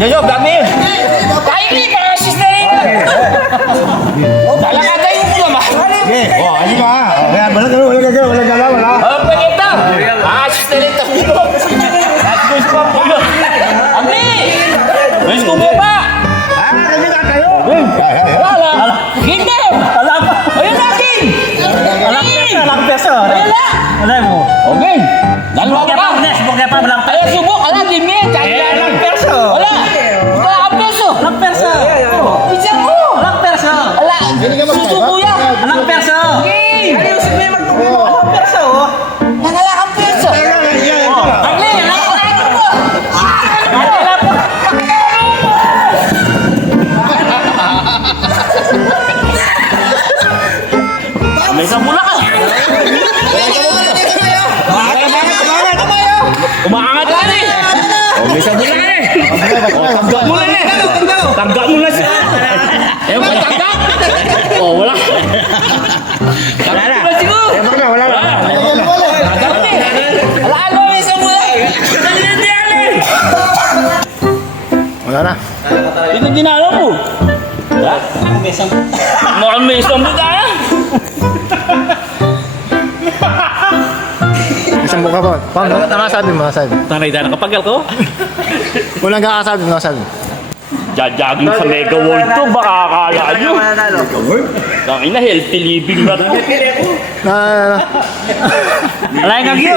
Jojo, dami. Kayo ni, mga sis na rin. Wala ka tayo mo naman. Sige. Oh, ano ba? Kaya wala gala. Oh, pagkita. Sis na rin tayo. Gusto ko po yun. Ami! Gusto mo ba? Kami na kayo. Wala. Hindi. Wala pa. Ayun natin. Walang peso. Wala mo. Okay. Dalawa ka. Subok pa, walang Ay, subok ka na, Jimmy. walang perso. Wala. Wala ang peso. Walang perso. Isa mo. Walang perso. Wala. Susuko yan. Walang perso. Ayusin mo yung magtubo. Walang perso. Wala kang peso. Agli, wala mo. May isang mula ka. Umaangat ka rin. May isang mula ka rin. Tanggap mo lang eh. Tanggap mo lang siya. Eh, may tanggap. Oh, wala. Wala na. Wala na. Tanggap ni. Wala ko, may isang mula. Hindi yan eh. Wala na. Ito dinalo mo. Ha? Mukhang may isang mula yan. Isang buka pa. Pang, nakasabi mo. Tanay na nakapagal ko. Walang kakasabi. Jajaging sa Mega World to, baka akala nyo. Tangina, healthy living na to. Na, Wala yung kagyo.